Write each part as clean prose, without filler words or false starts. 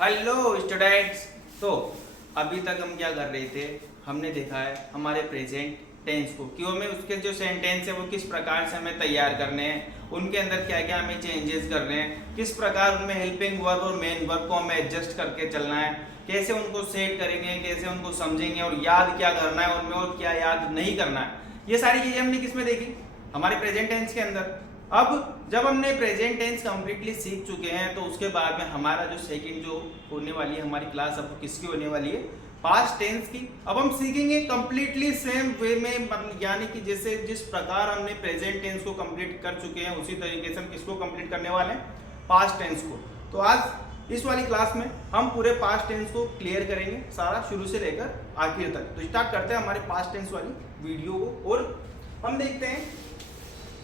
Hello students. तो अभी तक हम क्या कर रहे थे, हमने देखा है हमारे प्रेजेंट टेंस को कि हमें उसके जो सेंटेंस है वो किस प्रकार से हमें तैयार करने हैं, उनके अंदर क्या क्या हमें चेंजेस करने हैं, किस प्रकार उनमें हेल्पिंग वर्ब और मेन वर्ब को हमें एडजस्ट करके चलना है, कैसे उनको सेट करेंगे, कैसे उनको समझेंगे और याद क्या करना है उनमें और क्या याद नहीं करना है। ये सारी चीज़ें हमने किस में देखी, हमारे प्रेजेंट टेंस के अंदर। अब जब हमने प्रेजेंट टेंस कंप्लीटली सीख चुके हैं तो उसके बाद में हमारा जो सेकंड जो होने वाली है हमारी क्लास, अब किसकी होने वाली है, पास्ट टेंस की। अब हम सीखेंगे कंप्लीटली सेम वे में, यानी कि जैसे जिस प्रकार हमने प्रेजेंट टेंस को कंप्लीट कर चुके हैं उसी तरीके से हम किसको कंप्लीट करने वाले हैं, पास्ट टेंस को। तो आज इस वाली क्लास में हम पूरे पास्ट टेंस को क्लियर करेंगे, सारा शुरू से लेकर आखिर तक। तो स्टार्ट करते हैं हमारे पास्ट टेंस वाली वीडियो को और हम देखते हैं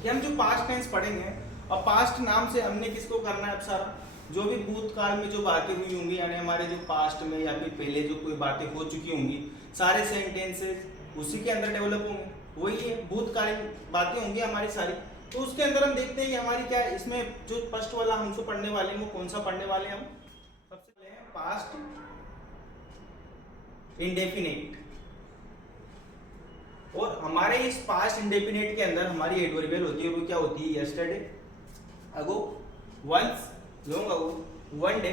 कि हम जो पास्ट टेंस पढ़ेंगे, अब पास्ट नाम से हमने किसको करना है, अब सारा जो भी भूतकाल में जो बातें हुई होंगी, यानी हमारे जो पास्ट में या फिर पहले जो कोई बातें हो चुकी होंगी, सारे सेंटेंसेस उसी के अंदर डेवलप होंगे। वही है, भूतकालीन बातें होंगी हमारी सारी। तो उसके अंदर हम देखते हैं कि हमारी क्या है, इसमें जो फर्स्ट वाला हमको पढ़ने वाले हैं वो कौन सा पढ़ने वाले हैं हम, सबसे पहले हैं पास्ट इंडेफिनिट। और हमारे इस पास्ट इंडेफिनिट के अंदर हमारी एडवर्बियल होती है, वो क्या होती है, yesterday, ago, once, long ago, one day,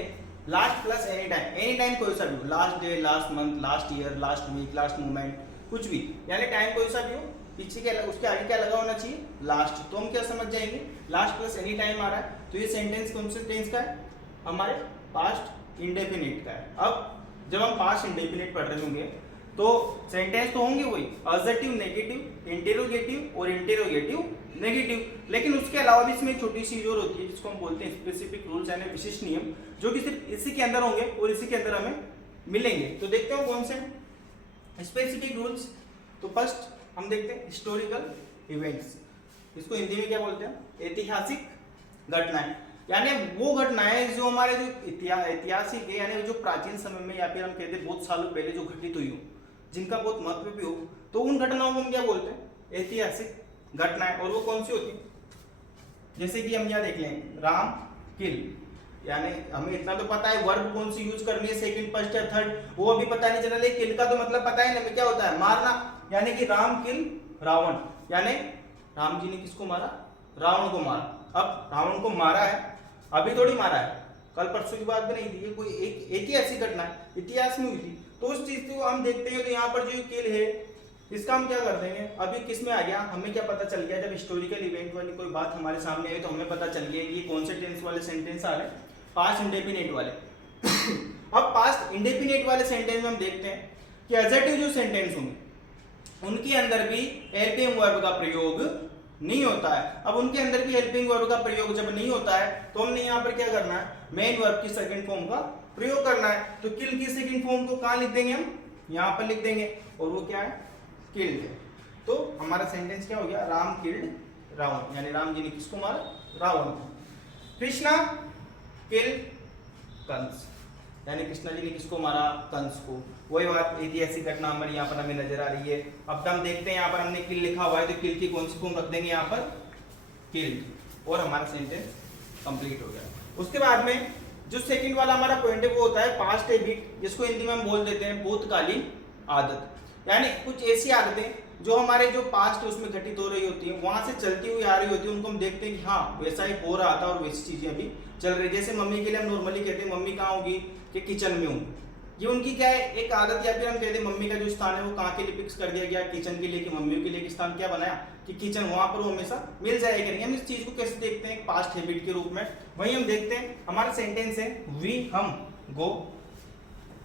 last plus any time. Any time कोई सा भी हो, last day, last month, last year, last week, last moment, कुछ भी, यानी टाइम कोई सा भी हो, पीछे के उसके आगे क्या लगा होना चाहिए, लास्ट। तो हम क्या समझ जाएंगे, लास्ट प्लस एनी टाइम आ रहा है, तो ये सेंटेंस कौन से टेंस का है, हमारे पास्ट इंडेफिनिट का है। अब जब हम पास्ट इंडेफिनिट पढ़ रहे होंगे तो सेंटेंस तो होंगे वही, असेर्टिव, नेगेटिव, इंटेरोगेटिव और इंटेरोगेटिव नेगेटिव। लेकिन उसके अलावा भी इसमें एक छोटी सी और होती है जिसको हम बोलते हैं स्पेसिफिक रूल्स, यानी विशिष्ट नियम, जो कि सिर्फ इसी के अंदर होंगे और इसी के अंदर हमें मिलेंगे। तो देखते हो कौन से स्पेसिफिक रूल्स। तो फर्स्ट हम देखते हैं हिस्टोरिकल इवेंट्स, इसको हिंदी में क्या बोलते हैं, ऐतिहासिक घटनाएं। यानी वो घटनाएं जो हमारे जो ऐतिहासिक है, यानी जो प्राचीन समय में या फिर हम कहते हैं बहुत सालों पहले जो घटित हुई हो, जिनका बहुत महत्व भी हो, तो उन घटनाओं को हम क्या बोलते हैं, ऐतिहासिक घटनाएं। और वो कौन सी होती है, जैसे कि हम यहाँ देख लें, राम किल, यानी हमें इतना तो पता है वर्ब कौन सी यूज करनी है, सेकंड, फर्स्ट या थर्ड, वो अभी पता नहीं चला, लेकिन किल का तो मतलब पता है ना, क्या होता है, मारना। यानी कि राम किल रावण, यानी राम जी ने किसको मारा, रावण को मारा। अब रावण को मारा है, अभी थोड़ी मारा है, कल परसों की बात नहीं थी, ये कोई एक ही ऐसी घटना है, इतिहास में हुई थी। तो उस चीज को हम देखते हैं, तो यहाँ पर जो किल है इसका हम क्या कर देंगे, अभी किस में आ गया, हमें क्या पता चल गया, जब हिस्टोरिकल इवेंट वाली कोई बात हमारे सामने आई तो हमें पता चल गया कि ये कौन से टेंस वाले सेंटेंस आ रहे हैं, पास्ट इंडेफिनिट वाले। अब पास्ट इंडेफिनिट वाले सेंटेंस में हम देखते हैं कि एडजेक्टिव जो सेंटेंस होंगे उनके अंदर भी हेल्पिंग वर्ब का प्रयोग नहीं होता है। अब उनके अंदर भी हेल्पिंग वर्ब का प्रयोग जब नहीं होता है तो हमने यहाँ पर क्या करना है, मेन वर्ब की सेकंड फॉर्म का प्रयोग करना है। तो किल की सेकंड फॉर्म को कहाँ लिख देंगे, हम यहाँ पर लिख देंगे, और वो क्या है, किल्ड है। तो हमारा सेंटेंस क्या हो गया, राम किल्ड रावण, यानी राम जी ने किसको मारा, रावण को। कृष्णा किल्ड कंस, यानी कृष्णा जी ने किसको मारा, कंस को। वही बात, ऐतिहासिक घटना हमारी यहाँ पर हमें नजर आ रही है। अब हम देखते हैं यहाँ पर हमने किल लिखा हुआ है, तो किल की कौन सी फॉर्म रख देंगे यहाँ पर, किल्ड, और हमारा सेंटेंस कंप्लीट हो गया। उसके बाद में जो सेकंड वाला हमारा पॉइंट है वो होता है पास्ट हैबिट, जिसको हिंदी में हम बोल देते हैं भूतकालीन आदत। यानी कुछ ऐसी आदतें जो हमारे जो पास्ट उसमें घटित हो रही होती है, वहां से चलती हुई आ रही होती है, उनको हम देखते हैं कि हाँ वैसा ही हो रहा था और वैसी चीजें अभी चल रही। जैसे मम्मी के लिए हम नॉर्मली कहते हैं मम्मी कहाँ होगी, कि किचन में हूँ, ये उनकी क्या है एक आदत। या फिर हम कहते हैं मम्मी का जो स्थान है वो कहाँ के लिए फिक्स कर दिया गया, किचन के लिए, कि मम्मियों के लिए स्थान क्या बनाया, कि किचन, वहां पर वो हमेशा मिल जाएगा करेंगे। हम इस चीज को कैसे देखते हैं, पास्ट हैबिट के रूप में। वही हम देखते हैं हमारा सेंटेंस है वी हम गो,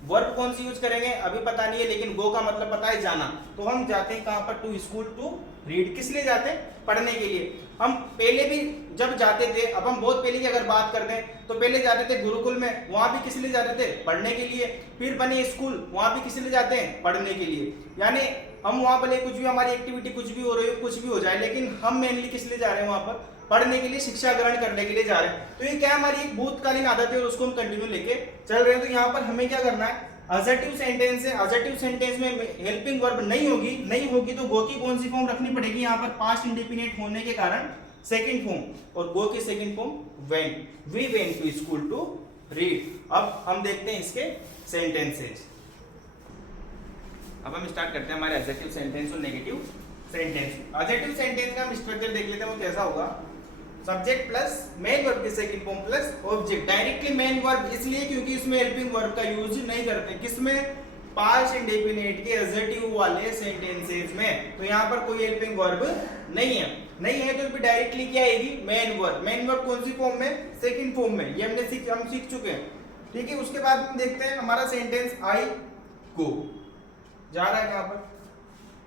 वर्ब कौन सी यूज करेंगे अभी पता नहीं है, लेकिन गो का मतलब पता है जाना। तो हम जाते हैं कहाँ पर, टू स्कूल टू रीड, किस लिए जाते हैं, पढ़ने के लिए। हम पहले भी जब जाते थे, अब हम बहुत पहले की अगर बात कर दें तो पहले जाते थे गुरुकुल में, वहां भी किस लिए जाते थे, पढ़ने के लिए। फिर बने स्कूल, वहां भी किस लिए जाते हैं, पढ़ने के लिए। यानी हम वहां भले कुछ भी हमारी एक्टिविटी कुछ भी हो रही हो, कुछ भी हो जाए, लेकिन हम मेनली किस लिए जा रहे हैं, वहां पर पढ़ने के लिए, शिक्षा ग्रहण करने के लिए जा रहे हैं। तो ये क्या हमारी एक भूतकालीन आदत है और उसको हम कंटिन्यू लेके चल रहे हैं। तो यहाँ पर हमें क्या करना है, असेर्टिव सेंटेंस है, असेर्टिव सेंटेंस में हेल्पिंग वर्ब नहीं होगी तो गो की कौन सी फॉर्म रखनी पड़ेगी, यहाँ पर पास्ट इंडेफिनिट होने के कारण सेकंड फॉर्म, और गो की second form went, we went to school to read. अब हम देखते हैं इसके सेंटेंसेस। अब हम स्टार्ट करते हैं हमारे एडजेक्टिव सेंटेंस और नेगेटिव सेंटेंस। एडजेक्टिव सेंटेंस का हम स्ट्रक्चर देख लेते हैं, वो कैसा होगा। सब्जेक्ट प्लस मेन वर्ब की second form plus object. Directly main verb इसलिए क्योंकि इसमें हेल्पिंग वर्ब का यूज नहीं करते। किसमें? पास्ट इंडेफिनिट के एडजेक्टिव वाले सेंटेंसेस में। तो यहाँ पर कोई हेल्पिंग वर्ब नहीं है। नहीं है तो फिर डायरेक्टली क्या आएगी? Main verb. मेन वर्ब कौन सी फॉर्म में? सेकंड फॉर्म में। ये हम सीख चुके हैं, ठीक है। उसके बाद हम देखते हैं हमारा सेंटेंस आई गो। जा रहा है कहां पर?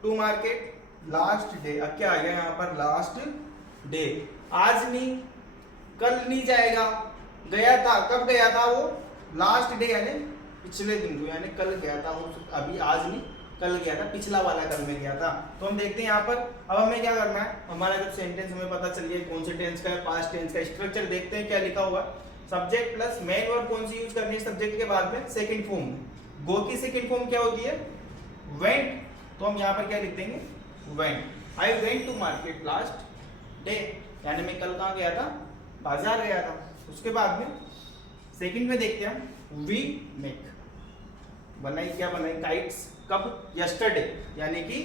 To market last day. अब क्या आ गया यहाँ पर? Last day. आज नहीं, कल नहीं जाएगा, गया था। कब गया था वो? लास्ट डे यानी पिछले दिन को, यानी कल गया था वो। अभी आज नहीं, कल गया था, पिछला वाला कल में गया था। तो हम देखते हैं यहाँ पर अब हमें क्या करना है। हमारा जब सेंटेंस हमें पता चल गया कौन से टेंस का है, पास्ट टेंस का। स्ट्रक्चर देखते हैं क्या लिखा हुआ। सब्जेक्ट प्लस मेन वर्ब कौन सी यूज करनी है सब्जेक्ट के बाद में? Second form. गो की सेकंड फॉर्म क्या होती है? वेंट। तो हम यहाँ पर क्या लिख देंगे? Went. I went to market last day, यानी मैं कल कहाँ गया था? बाजार गया था। उसके बाद में सेकंड में देखते हैं वी मेक। बनाई क्या? बनाई काइट्स। कब? यस्टरडे, यानी कि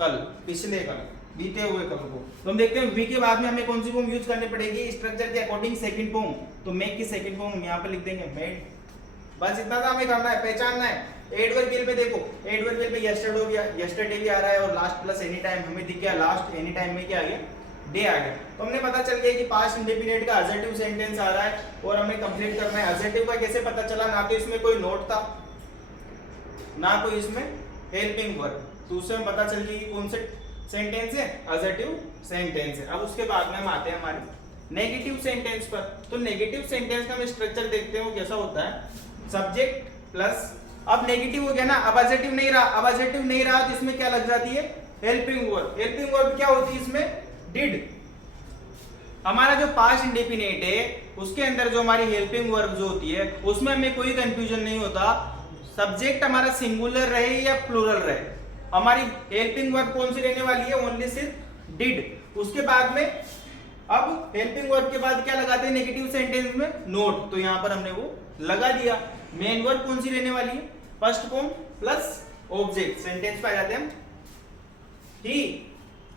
कल, पिछले कल, बीते हुए कल को। तो हम देखते हैं वी के बाद में हमें कौन सी फॉर्म यूज करनी पड़ेगी स्ट्रक्चर के अकॉर्डिंग? Second form. तो मेक की सेकंड फॉर्म हम यहाँ पर लिख देंगे मेड। बस इतना था हमें करना है, पहचानना है। एडवर्बियल पे देखो, एडवर्बियल पे यस्टरडे हो गया, यस्टरडे भी आ रहा है, और लास्ट प्लस एनी टाइम हमें दिख गया। लास्ट एनी टाइम में क्या आ गया? डे आ गया। तो हमने पता चल गया कि पास्ट इंडेफिनिट का एडजेक्टिव सेंटेंस आ रहा है और हमें कंप्लीट करना है। एडजेक्टिव का कैसे पता चला? ना तो इसमें कोई नोट था, ना कोई इसमें हेल्पिंग वर्ब। तो उससे हमें पता चल गया कि कौन से सेंटेंस है? एडजेक्टिव सेंटेंस है। अब उसके बाद में हम आते हैं हमारे नेगेटिव सेंटेंस पर। तो नेगेटिव सेंटेंस का हम स्ट्रक्चर देखते हैं, वो कैसा होता है। सब्जेक्ट प्लस, अब नेगेटिव हो गया ना, अब एडजेक्टिव नहीं रहा। अब एडजेक्टिव नहीं रहा तो इसमें क्या लग जाती है? Helping verb. हेल्पिंग वर्ब क्या होती है इसमें? डिड। हमारा जो पास्ट इंडेफिनिट है उसके अंदर जो हमारी हेल्पिंग वर्ब जो होती है उसमें हमें कोई कंफ्यूजन नहीं होता, सब्जेक्ट हमारा सिंगुलर रहे या प्लूरल रहे, हमारी हेल्पिंग वर्ब कौन सी रहने वाली है? ओनली सिर्फ डिड। उसके बाद में अब हेल्पिंग वर्ब के बाद क्या लगाते हैं नेगेटिव सेंटेंस में? नोट। तो यहां पर हमने वो लगा दिया। मेन वर्ब कौन सी रहने वाली है? First form plus object. Sentence पे आ जाते हैं हम ही।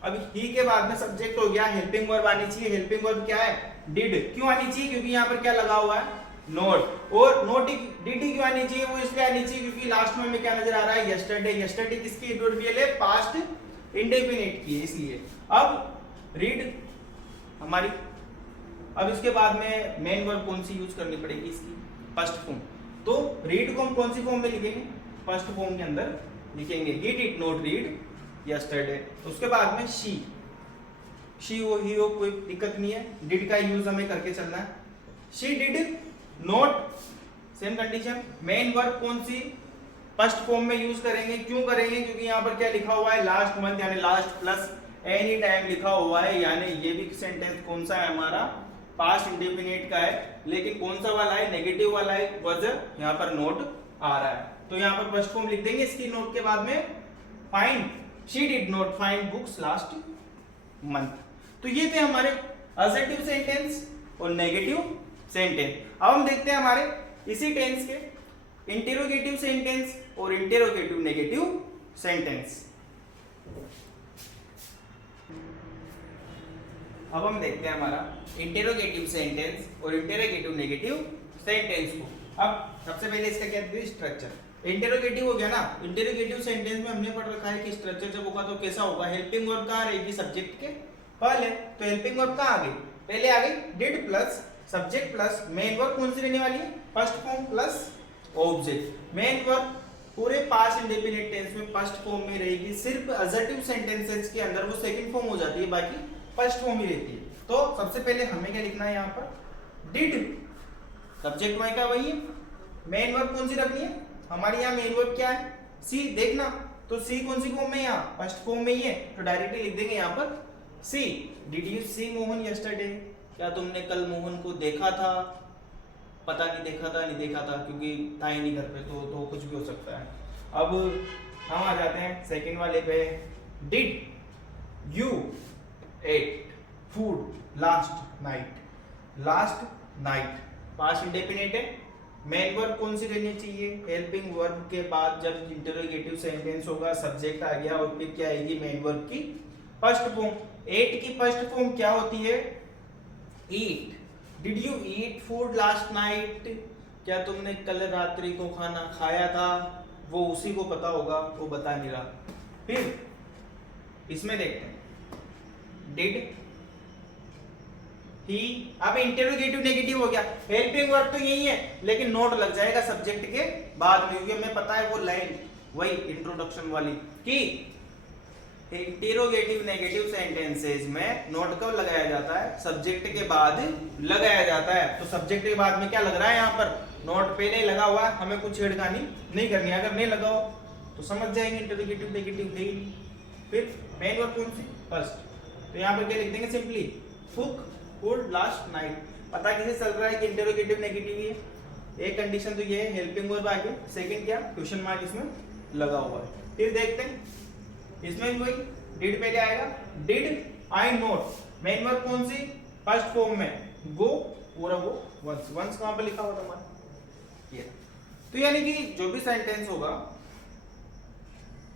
अब ही के बाद में सब्जेक्ट हो गया, हेल्पिंग वर्ब आनी चाहिए। हेल्पिंग वर्ब क्या है? डिड। क्यों आनी चाहिए? क्योंकि यहाँ पर क्या लगा हुआ है? नोट। और नोट डिड क्यों आनी चाहिए? वो इसलिए आनी चाहिए क्योंकि लास्ट में हमें क्या नजर आ रहा है? यस्टरडे। यस्टरडे किसकी एडवर्बियल है? पास्ट इंडेफिनिट की, इसलिए। अब रीड हमारी, अब इसके बाद में मेन वर्ब कौन सी यूज करनी पड़ेगी? इसकी फर्स्ट फॉर्म। तो रीड को हम कौन सी फॉर्म में लिखेंगे? फर्स्ट फॉर्म के अंदर लिखेंगे he did not read yesterday. उसके बाद में शी हो, ही हो, कोई दिक्कत नहीं है। डिड का यूज हमें करके चलना है। She did not, same condition. Main verb कौन सी? फर्स्ट फॉर्म में यूज करेंगे। क्यों करेंगे? क्योंकि यहाँ पर क्या लिखा हुआ है? लास्ट मंथ, यानी लास्ट प्लस एनी टाइम लिखा हुआ है, यानी ये भी सेंटेंस कौन सा है? हमारा पास्ट इंडेफिनिट का है, लेकिन कौन सा वाला है? नेगेटिव वाला है। वजह यहाँ पर नोट आ रहा है, तो यहाँ पर फर्स्ट फॉर्म लिख देंगे। इसकी नोट के बाद में find, she did not find books last month. तो ये थे हमारे एडजेक्टिव सेंटेंस और नेगेटिव सेंटेंस। अब हम देखते हैं हमारे इसी टेंस के इंटेरोगेटिव सेंटेंस और इंटेरोगेटिव नेगेटिव सेंटेंस। अब हम देखते हैं हमारा इंटेरोगेटिव सेंटेंस और इंटेरोगेटिव नेगेटिव सेंटेंस को। अब सबसे पहले इसका क्या है? स्ट्रक्चर। इंटेरोगेटिव हो गया ना, इंटेरोगेटिव सेंटेंस में हमने पढ़ रखा है कि स्ट्रक्चर जब होगा तो कैसा होगा? हेल्पिंग वर्ब कहाँ रहेगी? सब्जेक्ट के पहले। तो हेल्पिंग वर्ब कहाँ आ गई? पहले आ गई did plus subject plus main verb कौन सी रहने वाली है? First form plus object. Main verb पूरे पास्ट इंडेफिनिट टेंस में फर्स्ट फॉर्म में रहेगी। सिर्फ एडजेक्टिव सेंटेंसेस के अंदर वो सेकंड फॉर्म हो जाती है, बाकी फर्स्ट फॉर्म ही रहती है। तो सबसे पहले हमें क्या लिखना है यहाँ पर? डिड। सब्जेक्ट वहीं का वही है। मेन वर्ब कौन सी रखनी है? हमारी यहाँ मेन वर्ब क्या है? सी। देखना तो सी कौन सी फॉर्म में? यहाँ फर्स्ट फॉर्म में ही है, तो डायरेक्टली लिख देंगे यहाँ पर see. Did you see Mohan yesterday? क्या तुमने कल मोहन को देखा था? पता नहीं देखा था नहीं देखा था, क्योंकि था ही नहीं घर पे, तो कुछ भी हो सकता है। अब हम आ जाते हैं सेकंड वाले पे। Did you eat food last night? Last night past indefinite है। मेन वर्ब कौन सी रहनी चाहिए, हेल्पिंग वर्ब के बाद जब इंटरोगेटिव सेंटेंस होगा सब्जेक्ट आ गया और फिर क्या आएगी मेन वर्ब की फर्स्ट फॉर्म। एट की फर्स्ट फॉर्म क्या होती है, eat. Did you eat food last night, क्या तुमने कल रात्रि को खाना खाया था, वो उसी को पता होगा, वो बता नहीं रहा। फिर इसमें देखते हैं डिड ही, अब इंटरोगेटिव नेगेटिव हो गया। हेल्पिंग वर्ब तो यही है लेकिन नोट लग जाएगा सब्जेक्ट के बाद में, क्योंकि हमें पता है वो लाइन वही इंट्रोडक्शन वाली कि इंटरोगेटिव नेगेटिव सेंटेंसेस में नोट कब लगाया जाता है, सब्जेक्ट के बाद लगाया जाता है। तो सब्जेक्ट के बाद में क्या लग रहा है, यहाँ पर नोट पहले लगा हुआ है, हमें कुछ छेड़खानी नहीं करनी। अगर नहीं लगाओ तो समझ जाएंगे इंटरोगेटिव नेगेटिव है ही नहीं। फिर मेन वर्ब कौन सी, फर्स्ट। तो यहाँ पर क्या लिख देंगे, simply cook food last night. पता किसे चल रहा है कि इंटरोगेटिव नेगेटिव ही है। एक कंडीशन तो ये है, हेल्पिंग वर्ब आगे, सेकंड क्या, क्वेश्चन मार्क इसमें लगा हुआ है। फिर देखते हैं इसमें भी वही डिड पहले आएगा, did I note. Main verb कौन सी, फर्स्ट फॉर्म में गो, पूरा वो वंस। वंस कहां पर लिखा हुआ था हमारा ये। तो यानी कि जो भी सेंटेंस होगा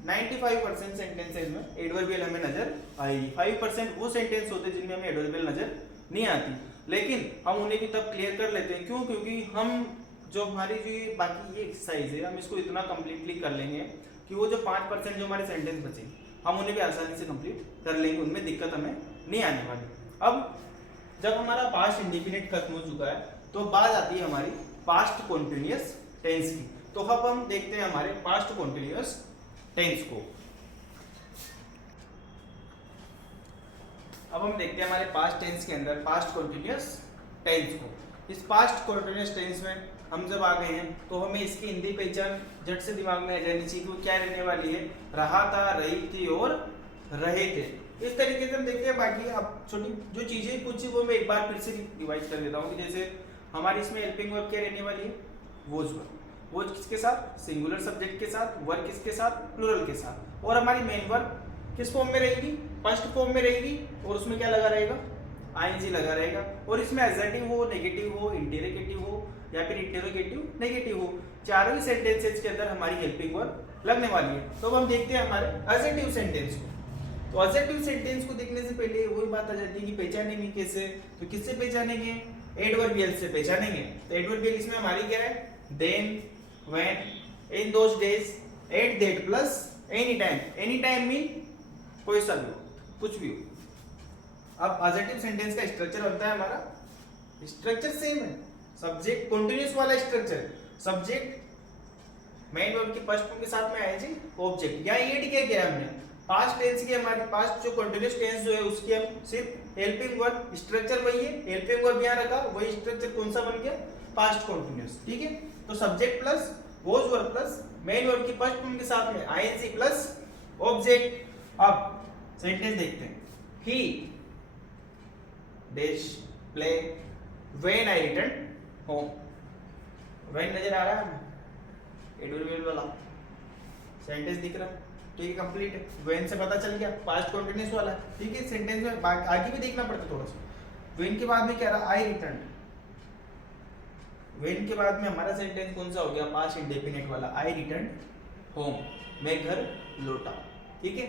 95% सेंटेंसेस में एडवर्बियल हमें नजर आएगी। 5% वो सेंटेंस होते हैं जिनमें हमें एडवर्बियल नजर नहीं आती, लेकिन हम उन्हें भी तब क्लियर कर लेते हैं। क्यों, क्योंकि हम जो हमारी जो बाकी ये एक्सरसाइज है हम इसको इतना कंप्लीटली कर लेंगे कि वो जो 5% जो हमारे सेंटेंस बचे हम उन्हें भी आसानी से कंप्लीट कर लेंगे, उनमें दिक्कत हमें नहीं आने वाली। अब जब हमारा पास्ट इंडेफिनिट खत्म हो चुका है तो बात आती है हमारी पास्ट कॉन्टिन्यूअस टेंस की। तो अब हम देखते हैं हमारे पास्ट कॉन्टिन्यूअस टेंस को। अब हम देखते हैं हमारे पास्ट टेंस के अंदर पास्ट कॉन्टिन्यूअस टेंस को। इस पास्ट कॉन्टिन्यूअस टेंस में हम जब आ गए हैं तो हमें इसकी हिंदी पहचान झट से दिमाग में आ जानी चाहिए कि क्या रहने वाली है, रहा था, रही थी और रहे थे। इस तरीके से हम देखते हैं। बाकी अब छोटी जो चीजें कुछ वो मैं एक बार फिर से रिवाइज कर देता हूँ कि जैसे हमारी इसमें हेल्पिंग वर्ब क्या रहने वाली है, वोज वर्ब। वोज किसके साथ, सिंगुलर सब्जेक्ट के साथ, वर्ब किसके साथ, प्लूरल के साथ। और हमारी मेन वर्ब किस फॉर्म में रहेगी, फर्स्ट फॉर्म में रहेगी और उसमें क्या लगा रहेगा, आईएनजी लगा रहेगा। और इसमें एडजेक्टिव हो, नेगेटिव हो, इंटरोगेटिव हो या फिर इंटरोगेटिव नेगेटिव हो, चारों ही सेंटेंसेस के अंदर हमारी हेल्पिंग वर्ब लगने वाली है। तो अब हम देखते हैं हमारे एडजेक्टिव सेंटेंस को। तो एडजेक्टिव सेंटेंस को देखने से पहले वही बात आ जाती है कि पहचानेंगे कैसे। तो किससे पहचानेंगे, एडवर्बियल से पहचानेंगे। तो एडवर्बियल इसमें हमारी क्या है, then, when, in those days, at that plus any time. Any time mean कोई सा भी हो, कुछ भी हो। अब एडजेक्टिव सेंटेंस का स्ट्रक्चर बनता है हमारा, स्ट्रक्चर सेम है, सब्जेक्ट कंटीन्यूअस वाला स्ट्रक्चर। सब्जेक्ट मेन वर्ब की फर्स्ट फॉर्म के साथ में आएगी ऑब्जेक्ट। या ये क्या किया हमने, पास्ट टेंस की हमारी पास्ट जो कंटीन्यूअस टेंस जो है उसकी हम सिर्फ हेल्पिंग वर्ब, स्ट्रक्चर वही है, हेल्पिंग वर्ब यहां रखा, वही स्ट्रक्चर कौन सा बन गया, पास्ट कंटीन्यूअस। ठीक है, तो subject plus was verb plus main verb की फर्स्ट फॉर्म के साथ में आईएनजी प्लस ऑब्जेक्ट। अब सेंटेंस देखते हैं, ही dash play when I return home. When नजर आ रहा है, एडवर्बियल वाला सेंटेंस दिख रहा है, ठीक है, कंप्लीट है। व्हेन से पता चल गया पास्ट कंटीन्यूअस वाला है। ठीक है, सेंटेंस में आगे भी देखना पड़ता थोड़ा सा। व्हेन के बाद में क्या रहा, आई रिटर्न। व्हेन के बाद में हमारा सेंटेंस कौन सा हो गया, पास्ट इंडेफिनिट वाला, आई रिटर्न होम, मैं घर लौटा। ठीक है,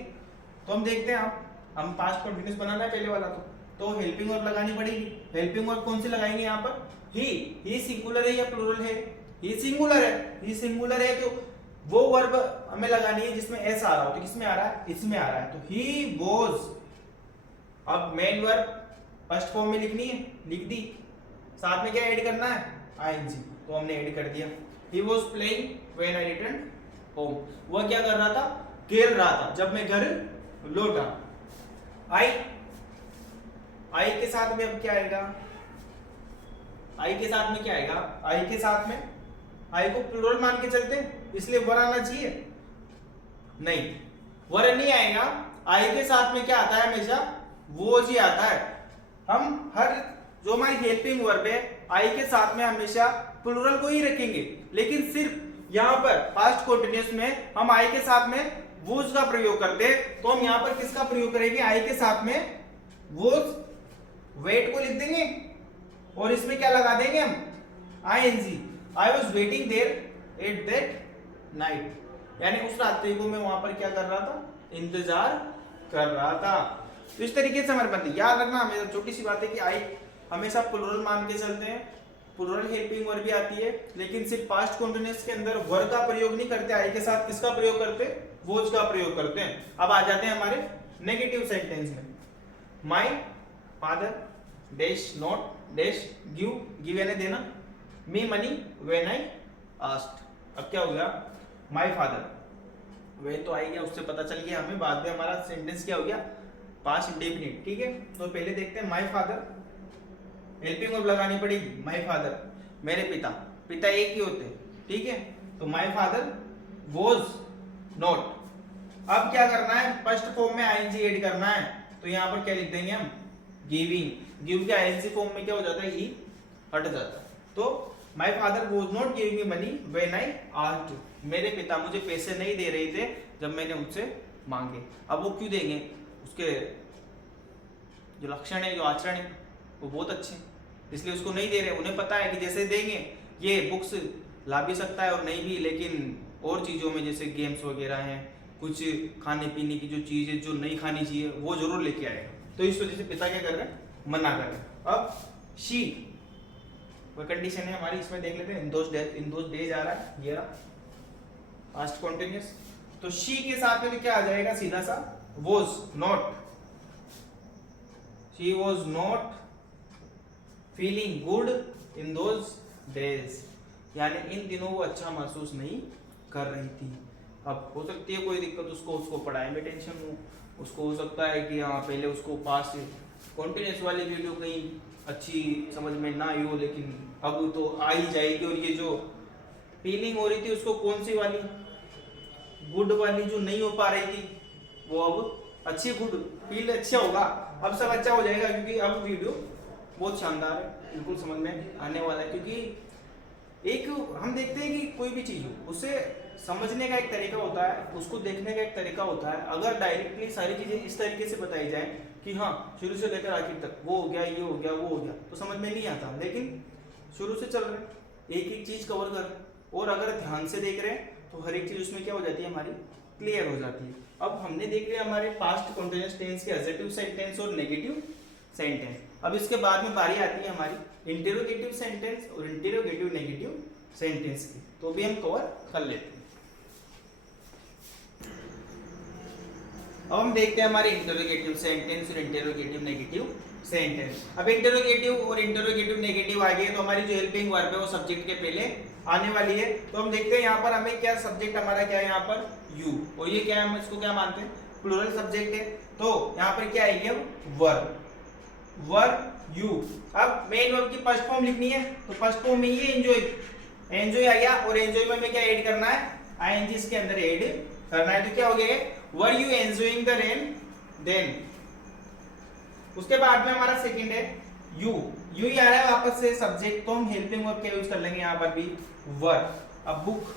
तो हम देखते हैं हम पास्ट कंटीन्यूअस बनाना है पहले वाला तो हेल्पिंग वर्ब लगानी पड़ेगी। हेल्पिंग वर्ब कौन सी लगाएंगे यहाँ पर, ही सिंगुलर है या प्लूरल है, ही सिंगुलर है। ही सिंगुलर है तो वो वर्ब हमें लगानी है जिसमें एस आ रहा हो। तो किसमें आ रहा है, इसमें आ रहा है, तो ही वॉज। अब मेन वर्ब फर्स्ट फॉर्म में लिखनी है, लिख दी, साथ में क्या ऐड करना है, आईएनजी, तो हमने ऐड कर दिया। He was playing when I return home, वह क्या कर रहा था, खेल रहा था जब मैं घर लौटा। आई के साथ में अब क्या आएगा, आई के साथ में क्या आएगा, आई के साथ में आई को प्लूरल मान के चलते हैं इसलिए वर आना चाहिए, नहीं वर नहीं आएगा। आई के साथ में क्या आता है, हमेशा वो जी आता है। हम हर जो हमारी हेल्पिंग वर्ब है आई के साथ में हमेशा प्लूरल को ही रखेंगे, लेकिन सिर्फ यहाँ पर पास्ट कंटीन्यूअस में हम आई के साथ में वोज का प्रयोग करते हैं। तो हम यहाँ पर किसका प्रयोग करेंगे, आई के साथ में वोज, वेट को लिख देंगे और इसमें क्या लगा देंगे हम, ING I was waiting there at that night, यानी उस रात्रि को मैं वहां पर क्या कर रहा था, इंतजार कर रहा था। तो इस तरीके से हमारे बनते, याद रखना हमें छोटी सी बात है कि आई हमेशा प्लुरल मान के चलते हैं, प्लुरल हेल्पिंग वर्ब भी आती है, लेकिन सिर्फ पास्ट कंटीन्यूअस के अंदर वर्ब का प्रयोग नहीं करते, आई के साथ किसका प्रयोग करते, वोज का प्रयोग करते हैं। अब आ जाते हैं हमारे नेगेटिव सेंटेंस में। My father dash not dash give यानी देना, me money when I asked. अब क्या हो गया, माय फादर वे तो आई गया, उससे पता चल गया हमें, बाद में हमारा सेंटेंस क्या हो गया, पास्ट इंडेफिनिट। ठीक है, तो पहले देखते हैं माय फादर, हेल्पिंग वर्ब लगानी पड़ेगी, माय फादर मेरे पिता, पिता एक ही होते हैं, ठीक है, तो माय फादर वॉज नॉट। अब क्या करना है, फर्स्ट फॉर्म में आईएनजी ऐड करना है, तो यहाँ पर क्या लिख देंगे हम, गिविंग। गिव के आईएनजी फॉर्म में क्या हो जाता है, ई हट जाता है, तो my father was not giving me money when I asked, मेरे पिता मुझे पैसे नहीं दे रहे थे जब मैंने उनसे मांगे। अब वो क्यों देंगे, उसके जो लक्षण है, जो आचरण है वो बहुत अच्छे, इसलिए उसको नहीं दे रहे। उन्हें पता है कि जैसे देंगे ये बुक्स ला भी सकता है और नहीं भी, लेकिन और चीज़ों में जैसे गेम्स वगैरह हैं, कुछ खाने पीने की जो चीज़ है जो नहीं खानी चाहिए वो जरूर लेके आएगा। तो इस वजह से पिता क्या कर रहे हैं, मना कर रहे हैं। अब शी वो कंडीशन है हमारी, इसमें देख लेते हैं, इन दोज डेज आ रहा है, ये पास्ट कंटीन्यूअस, तो शी के साथ में क्या आ जाएगा, सीधा सा was not, she was not feeling good in those days, यानी इन दिनों वो अच्छा महसूस नहीं कर रही थी। अब हो सकती है कोई दिक्कत उसको पढ़ाई में टेंशन हो, उसको हो सकता है कि हाँ पहले उसको पास कॉन्टिन्यूस वाली वीडियो कहीं अच्छी समझ में ना आई हो, लेकिन अब तो आ ही जाएगी। और ये जो फीलिंग हो रही थी उसको कौन सी वाली, गुड वाली जो नहीं हो पा रही थी, वो अब अच्छी गुड फील अच्छा होगा, अब सब अच्छा हो जाएगा, क्योंकि अब वीडियो बहुत शानदार है, बिल्कुल समझ में आने वाला है। क्योंकि एक हम देखते हैं कि कोई भी चीज़ हो उसे समझने का एक तरीका होता है, उसको देखने का एक तरीका होता है। अगर डायरेक्टली सारी चीज़ें इस तरीके से बताई जाए कि हाँ शुरू से लेकर आखिर तक वो हो गया, ये हो गया, वो हो गया, तो समझ में नहीं आता। लेकिन शुरू से चल रहे, एक एक चीज़ कवर कर रहे, और अगर ध्यान से देख रहे हैं तो हर एक चीज़ उसमें क्या हो जाती है, हमारी क्लियर हो जाती है। अब हमने देख लिया हमारे पास्ट कंटीन्यूअस टेंस के एडजेक्टिव सेंटेंस और नेगेटिव सेंटेंस। अब इसके बाद में बारी आती है हमारी इंटेरोगेटिव सेंटेंस और इंटेरोगेटिव नेगेटिव सेंटेंस की, तो भी हम कवर कर लेते हैं। अब हम देखते हैं हमारे इंटेरोगेटिव सेंटेंस और इंटेरोगेटिव नेगेटिव सेंटेंस। अब इंटेरोगेटिव और इंटेरोगेटिव नेगेटिव आ गए, तो हमारी जो हेल्पिंग वर्ब है वो सब्जेक्ट के पहले आने वाली है। तो हम देखते हैं यहाँ पर हमें क्या सब्जेक्ट हमारा क्या है, यहाँ पर यू, और ये क्या है, हम इसको क्या मानते हैं, प्लुरल सब्जेक्ट है। तो यहाँ पर क्या आएगी, अब वर्ब, वर्ब यू। अब मेन वर्ब की फर्स्ट फॉर्म लिखनी है, तो फर्स्ट फॉर्म में ये एंजॉय, एंजॉय आ गया, और एंजॉय में हमें क्या ऐड करना है, आईएनजी इसके अंदर ऐड करना है। तो क्या हो गया, were you enjoying the rain then. उसके बाद में हमारा सेकंड है यू, यू ही आ रहा है वापस से सब्जेक्ट, तो हम हेल्पिंग वर्ब क्या यूज कर लेंगे यहाँ पर भी, वर। अब बुक,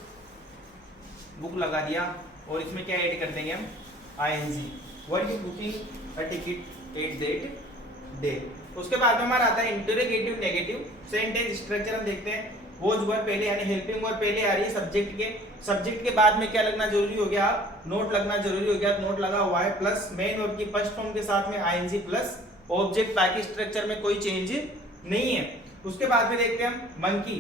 बुक लगा दिया, और इसमें क्या ऐड कर देंगे हम, ING, were you booking a ticket at that day. उसके बाद में हमारा आता है इंटेरोगेटिव नेगेटिव सेंटेंस स्ट्रक्चर। हम देखते हैं, वॉज वर्ब पहले यानी हेल्पिंग वर्ब पहले आ रही है सब्जेक्ट के, सब्जेक्ट के बाद में क्या लगना जरूरी हो गया, नोट लगना जरूरी हो गया, नोट लगा हुआ है, प्लस मेन वर्ब की फर्स्ट फॉर्म के साथ में आईएनजी प्लस ऑब्जेक्ट, बाकी स्ट्रक्चर में कोई चेंज नहीं है। उसके बाद में देखते हैं हम मंकी,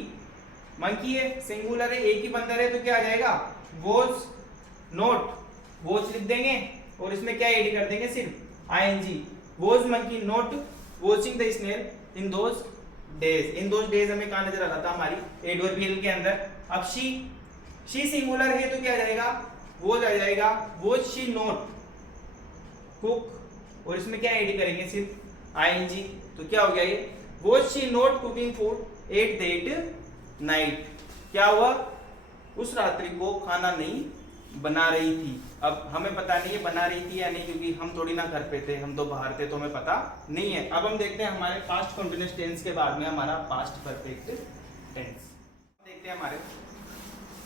मंकी है सिंगुलर है, एक ही बंदर है, तो क्या आ जाएगा, वॉज नॉट, वॉज लिख देंगे और इसमें क्या ऐड कर देंगे, सिर्फ ING, was monkey not watching the snail in those days. In those days हमें कहाँ नजर आ रहा था, हमारी एडवर्बियल के अंदर। अब शी सिंगुलर है तो क्या आ जाएगा, वॉज आ जाएगा, वॉज शी नॉट कुक, और इसमें क्या ऐड करेंगे, सिर्फ आईएनजी, तो क्या हो गया ये, was she not cooking food at that night. क्या हुआ, उस रात्रि को खाना नहीं बना रही थी। अब हमें पता नहीं है बना रही थी या नहीं, क्योंकि हम थोड़ी ना घर पे थे, हम तो बाहर थे, तो हमें पता नहीं है। अब हम देखते हैं हमारे पास्ट कंटीन्यूअस टेंस के बाद में हमारा पास्ट परफेक्ट टेंस। देखते हैं हमारे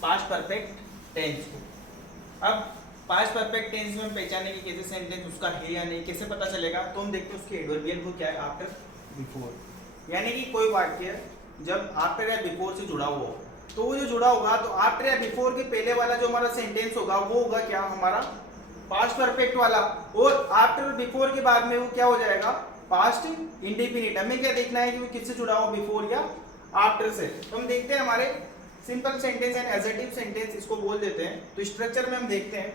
पास्ट परफेक्ट टेंस को। अब पास्ट परफेक्ट टेंस में हम पहचानेंगे कैसे सेंटेंस उसका है या नहीं, कैसे पता चलेगा, तो हम देखते हैं उसके एडवर्बियल को क्या है, आफ्टर, बिफोर। यानी कि कोई वाक्य जब आफ्टर या बिफोर से जुड़ा हुआ हो, तो वो जो जुड़ा होगा तो आफ्टर या बिफोर के पहले वाला जो हमारा सेंटेंस होगा वो होगा क्या, हमारा पास्ट परफेक्ट वाला, और आफ्टर और बिफोर के बाद में वो क्या हो जाएगा, पास्ट इंडेफिनिट। हमें क्या देखना है कि वो किससे जुड़ा हो, बिफोर या आफ्टर से। तो हम देखते हैं हमारे simple sentence and adjective sentence इसको बोल देते हैं। तो स्ट्रक्चर में हम देखते हैं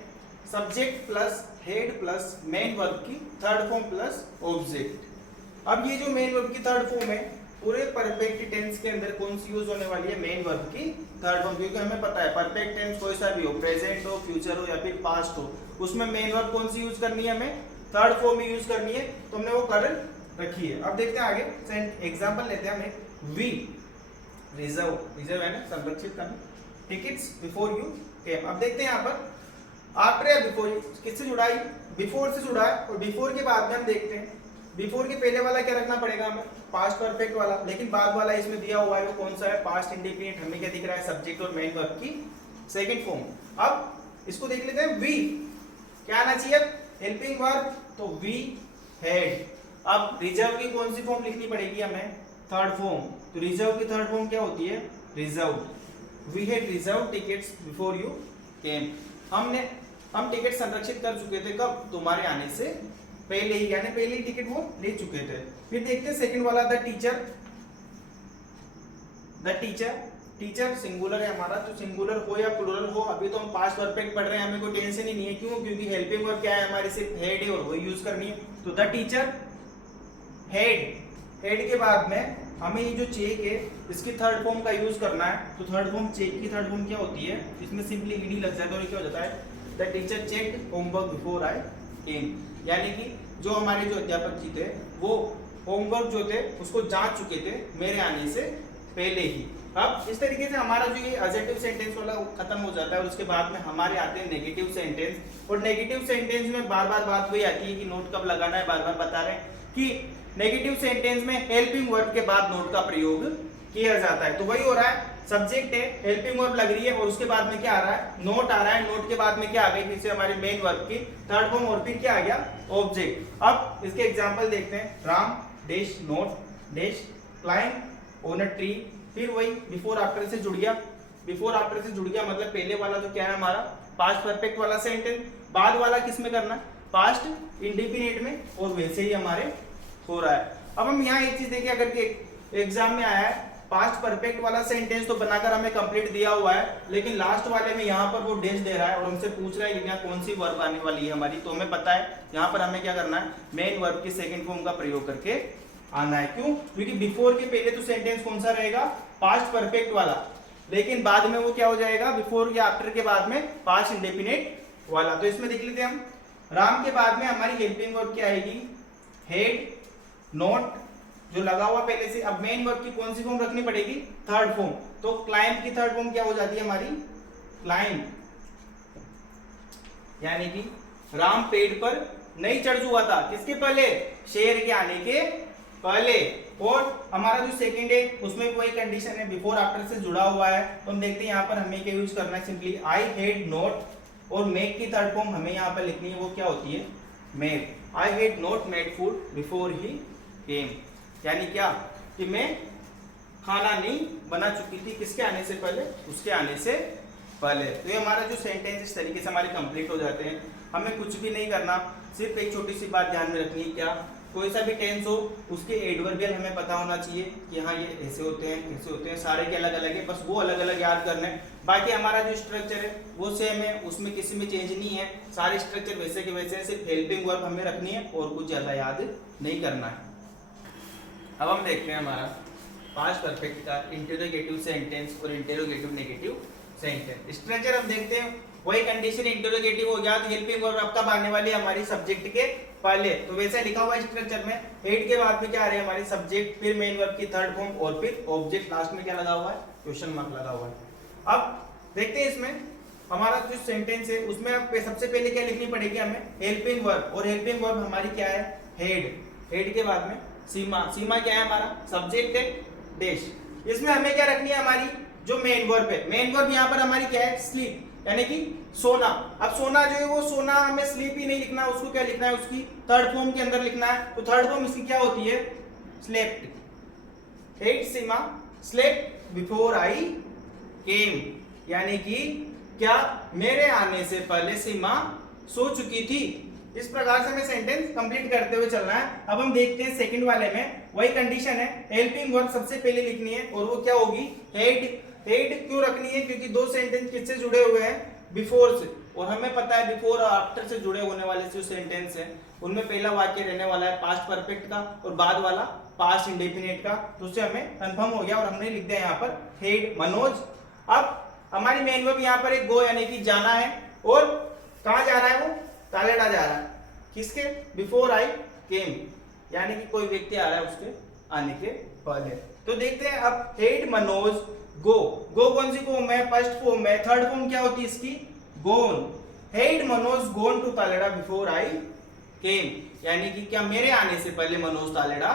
subject plus had plus main verb की थर्ड फॉर्म प्लस ऑब्जेक्ट। अब ये जो मेन वर्ब की थर्ड फॉर्म है पूरे परफेक्ट टेंस के अंदर कौन सी यूज होने वाली है, मेन वर्ब की थर्ड फॉर्म, क्योंकि हमें पता है परफेक्ट टेंस कोई सा भी हो, प्रेजेंट हो, फ्यूचर हो या फिर पास्ट हो, उसमें मेन वर्ब कौन सी यूज करनी है, हमें थर्ड फॉर्म ही यूज करनी है। तो हमने वो कर रखी है। अब देखते हैं आगे एग्जांपल लेते हैं हमें वी रिजर्व है ना, संरक्षित करना, टिकट्स बिफोर यू केम। अब देखते हैं यहाँ पर आफ्टर या बिफोर किससे जुड़ा है, बिफोर से जुड़ा है, और बिफोर के बाद में हम देखते हैं बिफोर के पहले वाला क्या रखना पड़ेगा हमें, पास्ट परफेक्ट वाला, लेकिन बाद वाला इसमें दिया हुआ है वो कौन सा है, पास्ट इंडेफिनिट। हमें क्या दिख रहा है, सब्जेक्ट और मेन वर्ब की सेकंड फॉर्म। अब इसको देख लेते हैं, वी क्या आना चाहिए, हेल्पिंग वर्ब, तो वी हैड। अब रिजर्व की कौन सी फॉर्म लिखनी पड़ेगी हमें, थर्ड फॉर्म। तो रिजर्व की थर्ड फॉर्म क्या होती है, reserve. We had reserve tickets before you came. हम टिकट संरक्षित कर चुके थे, कब, तुम्हारे आने से पहले ही, यानी पहले ही टिकट वो ले चुके थे। फिर देखते हैं सेकंड वाला, द टीचर। टीचर सिंगुलर है हमारा, तो सिंगुलर हो या प्लुरल हो, अभी तो हम पास्ट परफेक्ट पढ़ रहे हैं, हमें कोई टेंशन ही नहीं है। क्यों, क्योंकि हेल्पिंग वर्ब क्या है हमारी, सिर्फ हेड है और वही यूज करनी है। तो द टीचर हेड के बाद में हमें ये जो चेक है इसकी थर्ड फॉर्म का यूज करना है। तो थर्ड फॉर्म, चेक की थर्ड फॉर्म क्या होती है, इसमें सिंपली ईडी लग जाता है, और क्या हो जाता है, the teacher checked homework before I came. यानी कि जो हमारे जो अध्यापक जी थे वो होमवर्क जो थे उसको जांच चुके थे मेरे आने से पहले ही। अब इस तरीके से हमारा जो ये एडजेक्टिव सेंटेंस वाला खत्म हो जाता है, और उसके बाद में हमारे आते हैं नेगेटिव सेंटेंस। और नेगेटिव सेंटेंस में बार बार बात वही आती है कि नोट कब लगाना है, बार बार बता रहे हैं कि नेगेटिव सेंटेंस में हेल्पिंग वर्ब के बाद नोट का प्रयोग किया जाता है। तो वही हो रहा है, सब्जेक्ट है, हेल्पिंग वर्ब लग रही है, और उसके बाद में क्या आ रहा है, नोट आ रहा है। नोट के बाद में क्या आ गई, फिर से हमारी मेन वर्ब की थर्ड फॉर्म, और फिर क्या आ गया, ऑब्जेक्ट। अब इसके एग्जांपल देखते हैं, Ram dash note dash climb on a tree. फिर वही बिफोर आफ्टर से जुड़ गया, बिफोर आफ्टर से जुड़ गया मतलब पहले वाला तो क्या है हमारा, पास्ट परफेक्ट वाला सेंटेंस, बाद वाला किस में करना है, पास्ट इंडेफिनिट में, और वैसे ही हमारे हो रहा है। अब हम यहाँ एक चीज देखिए, अगर के एग्जाम में आया है पास्ट परफेक्ट वाला सेंटेंस तो बनाकर हमें कंप्लीट दिया हुआ है, लेकिन लास्ट वाले में यहाँ पर वो डैश दे रहा है और हमसे पूछ रहा है कि यहाँ कौन सी वर्ब आने वाली है हमारी। तो हमें पता है यहाँ पर हमें क्या करना है, मेन वर्ब की सेकंड फॉर्म का प्रयोग करके आना है। क्यों, क्योंकि बिफोर के पहले तो सेंटेंस कौन सा रहेगा, पास्ट परफेक्ट वाला, लेकिन बाद में वो क्या हो जाएगा, बिफोर या आफ्टर के बाद में पास्ट इंडेफिनिट वाला। तो इसमें देख लेते हैं हम, राम के बाद में हमारी हेल्पिंग वर्ब क्या आएगी, हेड नोट जो लगा हुआ पहले से। अब मेन वर्ब की कौन सी फॉर्म रखनी पड़ेगी, थर्ड फॉर्म। तो क्लाइंब की थर्ड फॉर्म क्या हो जाती है हमारी, क्लाइंब। यानी कि राम पेड़ पर नहीं चढ़ हुआ था, किसके पहले, शेर के आने के पहले। और हमारा जो सेकंड है उसमें वही कंडीशन है, बिफोर आफ्टर से जुड़ा हुआ है। तो हम देखते हैं यहाँ पर हमें क्या यूज करना है, सिंपली आई हैड नोट, और मेक की थर्ड फॉर्म हमें यहाँ पर लिखनी है, वो क्या होती है, made. I had not made food before he came. यानी क्या, कि मैं खाना नहीं बना चुकी थी, किसके आने से पहले, उसके आने से पहले। तो ये हमारा जो सेंटेंस इस तरीके से हमारे कंप्लीट हो जाते हैं। हमें कुछ भी नहीं करना, सिर्फ एक छोटी सी बात ध्यान में रखनी है, क्या, कोई सा भी टेंस हो उसके एडवर्बियल हमें पता होना चाहिए कि हाँ ये ऐसे होते हैं, कैसे होते हैं, सारे के अलग अलग है, बस वो अलग अलग याद करना है। बाकी हमारा जो स्ट्रक्चर है वो सेम है, उसमें किसी में चेंज नहीं है, सारे स्ट्रक्चर वैसे के वैसे, सिर्फ हेल्पिंग वर्ब हमें रखनी है और कुछ ज़्यादा याद नहीं करना है। अब हम देखते हैं हमारा पास्ट परफेक्ट का इंटरोगेटिव सेंटेंस और इंटरोगेटिव नेगेटिव सेंटेंस। स्ट्रक्चर हम देखते हैं, वही कंडीशन इंटरोगेटिव हो गया तो हेल्पिंग वर्ब अब कब आने वाली है, हमारी सब्जेक्ट के पहले। तो वैसे लिखा हुआ स्ट्रक्चर में, हेड के बाद में क्या आ रही है हमारी सब्जेक्ट, फिर मेन वर्ब की थर्ड फॉर्म, और फिर ऑब्जेक्ट, लास्ट में क्या लगा हुआ है, क्वेश्चन मार्क लगा हुआ है। अब देखते हैं इसमें हमारा जो सेंटेंस है उसमें सबसे पहले क्या लिखनी पड़ेगी हमें, हेल्पिंग वर्ब, और हेल्पिंग वर्ब हमारी क्या है, हेड। हेड के बाद में सीमा, सीमा क्या है हमारा, सब्जेक्ट है, डैश। इसमें हमें क्या रखनी है, हमारी जो मेन वर्ब है, मेन वर्ब यहाँ पर हमारी क्या है, स्लीप, यानी कि सोना। अब सोना जो है वो सोना हमें स्लीप ही नहीं लिखना, उसको क्या लिखना है, उसकी थर्ड फॉर्म के अंदर लिखना है। तो थर्ड फॉर्म इसकी क्या होती है, slept. Had Seema slept before I came, यानी कि क्या मेरे आने से पहले सीमा सो चुकी थी। इस प्रकार से हमें सेंटेंस कंप्लीट करते हुए चलना है। अब हम देखते हैं सेकंड वाले में वही कंडीशन है, हेल्पिंग वर्ब सबसे पहले लिखनी है और वो क्या होगी, हेड। हेड क्यों रखनी है, क्योंकि दो सेंटेंस किससे जुड़े हुए हैं, बिफोर से, और हमें पता है बिफोर और आफ्टर से जुड़े होने वाले जो सेंटेंस है उनमें पहला वाक्य रहने वाला है पास्ट परफेक्ट का और बाद वाला पास्ट इंडेफिनिट का, तो उससे हमें कंफर्म हो गया और हमने लिख दिया यहाँ पर हेड मनोज। अब हमारी मेन वर्ब यहाँ पर एक गो यानी कि जाना है, और कहाँ जा रहा है, वो तालेडा जा रहा है, किसके, बिफोर आई केम, यानी कि कोई व्यक्ति आ रहा है उसके आने के पहले। तो देखते हैं अब हेड मनोज गो। गो कौन सी फॉर्म है, फर्स्ट फॉर्म है, थर्ड फॉर्म क्या होती है इसकी, gone. Had Manoj gone to Taleda before I came, यानी कि क्या मेरे आने से पहले मनोज तालेडा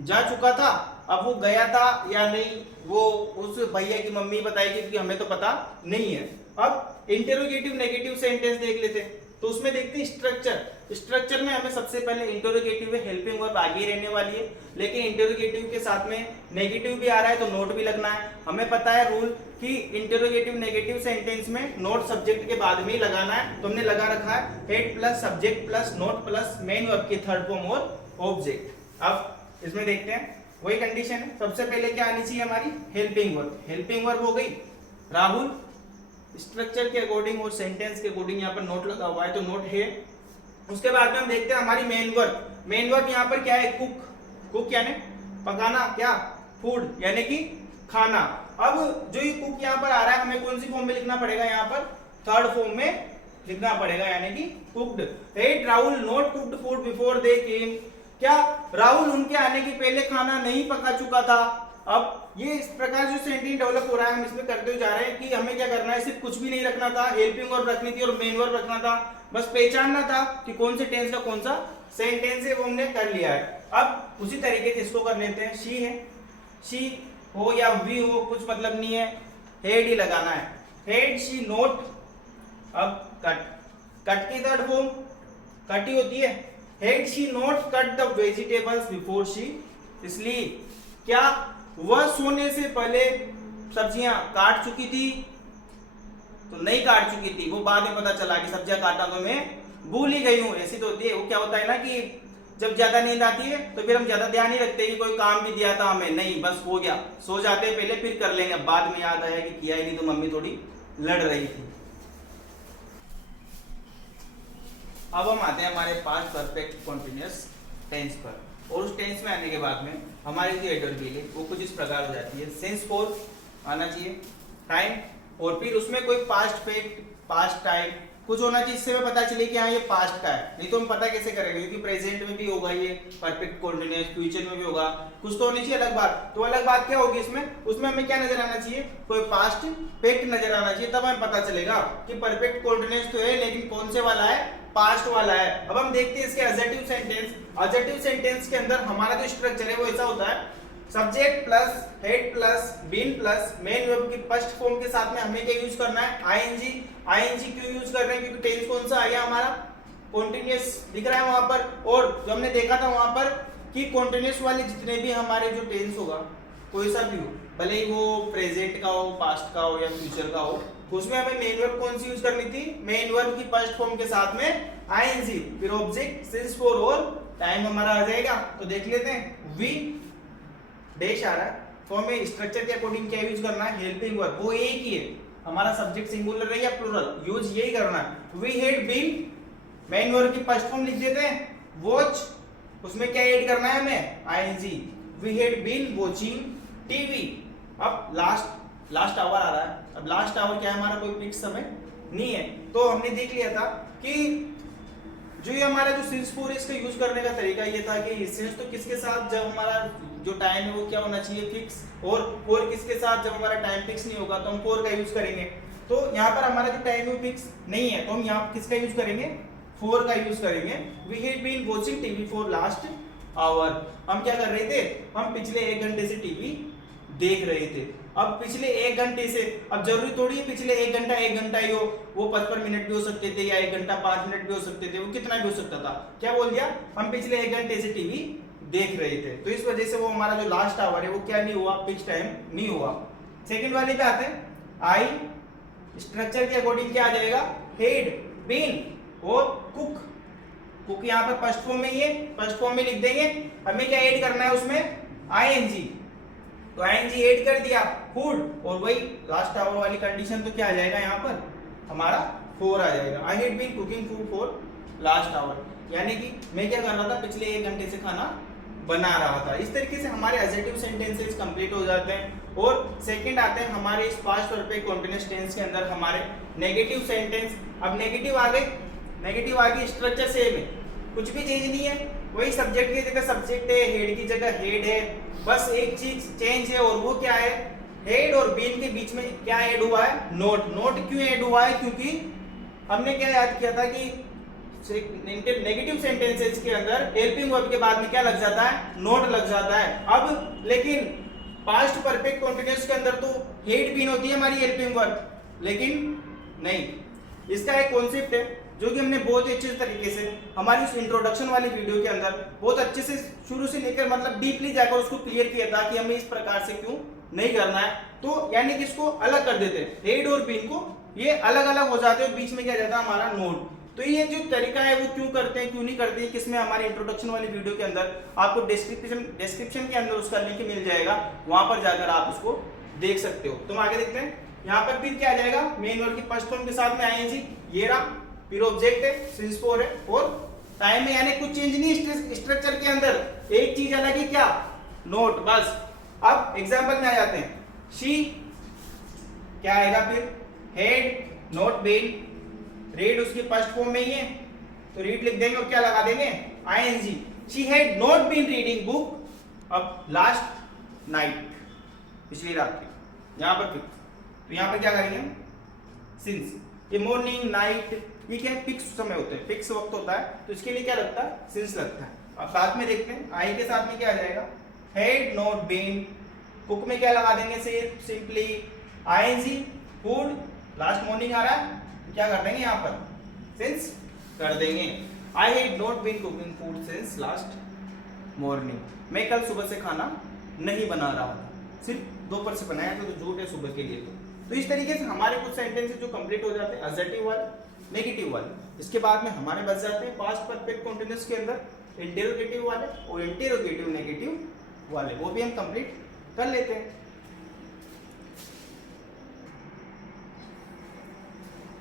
जा चुका था। अब वो गया था या नहीं वो उस भैया की मम्मी बताएगी, क्योंकि हमें तो पता नहीं है। अब इंटरोगेटिव नेगेटिव सेंटेंस देख लेते हैं, तो उसमें देखते हैं स्ट्रक्चर। स्ट्रक्चर में हमें सबसे पहले इंटरोगेटिव है, हेल्पिंग वर्ब आगे रहने वाली है, लेकिन इंटरोगेटिव के साथ में नेगेटिव भी आ रहा है तो नोट भी लगना है। हमें पता है रूल कि इंटरोगेटिव नेगेटिव सेंटेंस में नोट सब्जेक्ट के बाद में ही लगाना है, तो हमने लगा रखा है head plus subject plus note plus main verb की थर्ड फॉर्म और ऑब्जेक्ट। अब इसमें देखते हैं वही कंडीशन है, सबसे पहले क्या आनी चाहिए हमारी, हेल्पिंग वर्ब। हेल्पिंग वर्ब हो गई राहुल, स्ट्रक्चर के अकॉर्डिंग और सेंटेंस के अकॉर्डिंग यहाँ पर नोट लगा हुआ है तो नोट है। उसके बाद में हम देखते हैं हमारी मेन वर्ब। मेन वर्ब यहाँ पर क्या है, कुक। कुक यानी पकाना, क्या, फूड यानी कि खाना। अब जो ये कुक यहाँ पर आ रहा है हमें कौन सी फॉर्म में लिखना पड़ेगा, यहाँ पर थर्ड फॉर्म में लिखना पड़ेगा, यानी कि cooked. Had Rahul not cooked food before they came, क्या राहुल उनके आने के पहले खाना नहीं पका चुका था। अब ये इस प्रकार जो सेंटेंस डेवलप हो रहा है हम इसमें करते हुए जा रहे हैं कि हमें क्या करना है, सिर्फ कुछ भी नहीं रखना था, हेल्पिंग वर्ब रखनी थी और मेन वर्ब रखना था, बस पहचानना था कि कौन से टेंस का कौन सा सेंटेंस है, वो हमने कर लिया है। अब उसी तरीके से इसको कर लेते हैं, शी है, शी हो या वी हो कुछ मतलब नहीं है, हेड ही लगाना है, हेड शी नोट। अब कट, कट की थर्ड फॉर्म कट ही होती है, head she note cut the vegetables before she sleep, क्या वह सोने से पहले सब्जियां काट चुकी थी, तो नहीं काट चुकी थी, वो बाद में पता चला कि सब्जियां काटना तो मैं भूल ही गई हूं। ऐसी तो होती है, वो क्या होता है ना कि जब ज्यादा नींद आती है तो फिर हम ज्यादा ध्यान नहीं रखते कि कोई काम भी दिया था हमें, नहीं बस हो गया, सो जाते हैं पहले फिर कर लेंगे, बाद में याद आया कि किया ही नहीं तो मम्मी थोड़ी लड़ रही थी। अब हम आते हैं हमारे पास्ट परफेक्ट कॉन्टिन्यूअस टेंस पर, और उस टेंस में आने के बाद में हमारी जो एडवर्ब है वो कुछ इस प्रकार हो जाती है, सिंस फॉर आना चाहिए, टाइम, और फिर उसमें कोई पास्ट फैक्ट पास्ट टाइम कुछ होना चाहिए, इससे हमें पता चले कि हाँ ये पास्ट का है, नहीं तो हम पता कैसे करेंगे, क्योंकि प्रेजेंट में भी होगा ये परफेक्ट कॉन्टिन्यूअस, फ्यूचर में भी होगा, कुछ तो होनी चाहिए अलग बात। तो अलग बात क्या होगी इसमें, उसमें हमें क्या नजर आना चाहिए, कोई पास्ट फैक्ट नजर आना चाहिए, तब हमें पता चलेगा कि परफेक्ट कॉन्टिन्यूअस तो है लेकिन कौन से वाला है, पास्ट वाला है। अब हम देखते हैं इसके एडजेक्टिव सेंटेंस। एडजेक्टिव सेंटेंस के अंदर हमारा जो स्ट्रक्चर है वो ऐसा होता है, subject plus had plus been plus main verb की फर्स्ट फॉर्म के साथ में हमें क्या यूज करना है, आईएनजी। आईएनजी क्यों यूज कर रहे हैं, क्योंकि टेंस कौन सा आया हमारा, कॉन्टिन्यूअस दिख रहा है वहां पर, और जो हमने देखा था वहां पर कि कॉन्टिन्यूअस वाले जितने भी हमारे जो टेंस होगा कोई सा भी हो, भले ही वो प्रेजेंट का हो, पास्ट का हो या फ्यूचर का हो, उसमें हमें मेन वर्ब कौन सी यूज करनी थी, मेन वर्ब की फर्स्ट फॉर्म के साथ में आईएनजी, फिर ऑब्जेक्ट सिंस फॉर और टाइम हमारा आ जाएगा। तो देख लेते हैं, वी डैश आ रहा है, तो हमें स्ट्रक्चर के अकॉर्डिंग क्या यूज करना है, हेल्पिंग वर्ब, वो एक ही है, हमारा सब्जेक्ट सिंगुलर है या प्लूरल, यूज यही करना है। We had been, main verb की फर्स्ट फॉर्म लिख देते हैं, वॉच, उसमें क्या ऐड करना है हमें, ING, we had been watching TV. अब लास्ट आवर आ रहा है, अब लास्ट आवर क्या है हमारा, कोई फिक्स समय नहीं है, तो हमने देख लिया था कि जो ये हमारा जो सिंस फॉर इसका यूज करने का तरीका ये था कि सिंस तो किसके साथ, जब हमारा जो टाइम है वो क्या होना चाहिए, फिक्स, और फॉर किसके साथ, जब हमारा टाइम फिक्स नहीं होगा तो हम फॉर का यूज करेंगे। तो यहाँ पर हमारा जो टाइम है फिक्स नहीं है तो हम यहाँ किसका यूज करेंगे, फॉर का यूज करेंगे। We had been watching TV for last hour, हम क्या कर रहे थे, हम पिछले 1 घंटे से टीवी देख रहे थे। अब पिछले 1 घंटे से, अब जरूरी थोड़ी है पिछले 1 घंटा ही हो, वो 55 मिनट भी हो सकते थे या 1 घंटा 5 मिनट भी हो सकते थे, वो कितना भी हो सकता था। क्या बोल दिया, हम पिछले 1 घंटे से टीवी देख रहे थे, तो इस वजह से वो हमारा जो लास्ट आवर है वो क्या नहीं हुआ, फिक्स टाइम नहीं हुआ। सेकंड वाले पे आते हैं, आई स्ट्रक्चर के अकॉर्डिंग क्या आ जाएगा, हेड, बीन और कुक। कुक यहाँ पर फर्स्ट फॉर्म में ही है, फर्स्ट फॉर्म में लिख देंगे। हमें क्या ऐड करना है उसमें, आईएनजी, तो आईएनजी ऐड कर दिया, फूड, और वही लास्ट आवर वाली कंडीशन, तो क्या आ जाएगा यहाँ पर हमारा 4 आ जाएगा। I had been cooking food for last hour, यानी कि मैं क्या कर रहा था, पिछले 1 घंटे से खाना बना रहा था। इस तरीके से हमारे एडजेक्टिव सेंटेंसेस कंप्लीट हो जाते हैं। और सेकंड आते हैं हमारे इस पास्ट परफेक्ट कंटीन्यूअस टेंस के अंदर हमारे नेगेटिव सेंटेंस। अब नेगेटिव आ गए, नेगेटिव आ गई, स्ट्रक्चर सेम है, कुछ भी चेंज नहीं है, वही सब्जेक्ट की जगह सब्जेक्ट है, हेड की जगह हेड है, बस एक चीज चेंज है, और वो क्या है, हेड और बीन के बीच में क्या ऐड हुआ है, नोट। नोट क्यों ऐड हुआ है, क्योंकि हमने क्या याद किया था कि नेगेटिव सेंटेंसेस के अंदर हेल्पिंग वर्ब के बाद में क्या लग जाता है, नोट लग जाता है। अब लेकिन पास्ट परफेक्ट कंटीन्यूअस के अंदर तो हेड बीन होती है हमारी हेल्पिंग वर्ब, लेकिन नहीं, इसका एक कॉन्सेप्ट है जो कि हमने बहुत ही अच्छे तरीके से हमारी उस इंट्रोडक्शन वाली वीडियो के अंदर बहुत अच्छे से शुरू से लेकर मतलब डीपली जाकर उसको क्लियर किया था कि हमें इस प्रकार से क्यों नहीं करना है। तो यानी कि इसको अलग कर देते हैं, हेड और बीन को ये अलग अलग हो जाते हैं, बीच में क्या जाता है हमारा नोट। तो ये जो तरीका है वो क्यों करते हैं, क्यों नहीं करते हैं, किसमें हमारे इंट्रोडक्शन वाली वीडियो के अंदर आपको डिस्क्रिप्शन के अंदर उसका लिंक मिल जाएगा, वहां पर जाकर आप उसको देख सकते हो। तो हम आगे देखते हैं, यहाँ पर फिर क्या आ जाएगा, मेन वर्ब की फर्स्ट फॉर्म के साथ में आईएनजी, ये रहा, फिर ऑब्जेक्ट है, सिंस 4 है, और टाइम में यानी कुछ चेंज नहीं स्ट्रक्चर के अंदर, एक चीज अलग है, क्या, नोट, बस। अब एग्जांपल में आ जाते हैं, शी क्या आएगा फिर, हेड नोट बीन, रीड उसकी फर्स्ट फॉर्म में ही है तो रीड लिख देंगे और क्या लगा देंगे, ING. She had not been reading book अब लास्ट नाइट, पिछली रात की, यहाँ पर फिक्स, तो यहाँ पर क्या करेंगे, सिंस, ये मॉर्निंग नाइट ये क्या है, फिक्स समय होते हैं, फिक्स वक्त होता है, तो इसके लिए क्या लगता है, सिंस लगता है। अब साथ में देखते हैं, आई के साथ में क्या आ जाएगा, हैड नॉट बीन, कुक में क्या लगा देंगे, simply ING, food last morning आ रहा है, क्या कर देंगे यहाँ पर, सिंस कर देंगे। I had not been cooking food since last morning, मैं कल सुबह से खाना नहीं बना रहा था, सिर्फ दोपहर से बनाया था, तो झूठ है सुबह के लिए। तो इस तरीके से हमारे कुछ सेंटेंसेस जो कंप्लीट हो जाते हैं, असर्टिव वाले, नेगेटिव वाले। इसके बाद में हमारे बच जाते हैं पास्ट परफेक्ट कंटीन्यूअस के अंदर इंटेरोगेटिव वाले और इंटेरोगेटिव नेगेटिव वाले, वो भी हम कंप्लीट कर लेते हैं।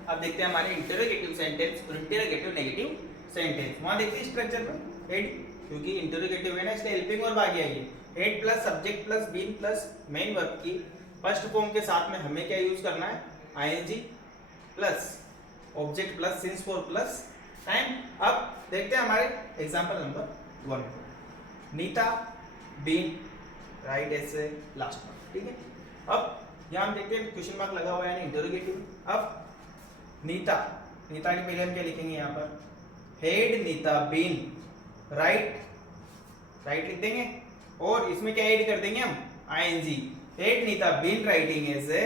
अब देखते हैं हमारे इंटेरोगेटिव सेंटेंस और इंटेरोगेटिव नेगेटिव सेंटेंस। वहां देखते हैं स्ट्रक्चर पर, हेड, क्योंकि इंटेरोगेटिव है ना इसलिए हेल्पिंग वर्ब आ गया, ये had plus subject plus been plus main verb की फर्स्ट फॉर्म के साथ में हमें क्या यूज करना है, ING plus object plus since 4 plus time. अब देखते हैं हमारे example number 1, Neeta been write ऐसे लास्ट में, ठीक है। अब यहाँ हम देखते हैं क्वेश्चन मार्क लगा हुआ है यानी इंटेरोगेटिव। अब नीता, नीता के पहले हम क्या लिखेंगे यहाँ पर, had Neeta been write, write लिख देंगे और इसमें क्या ऐड कर देंगे हम, ING, had Neeta been writing essay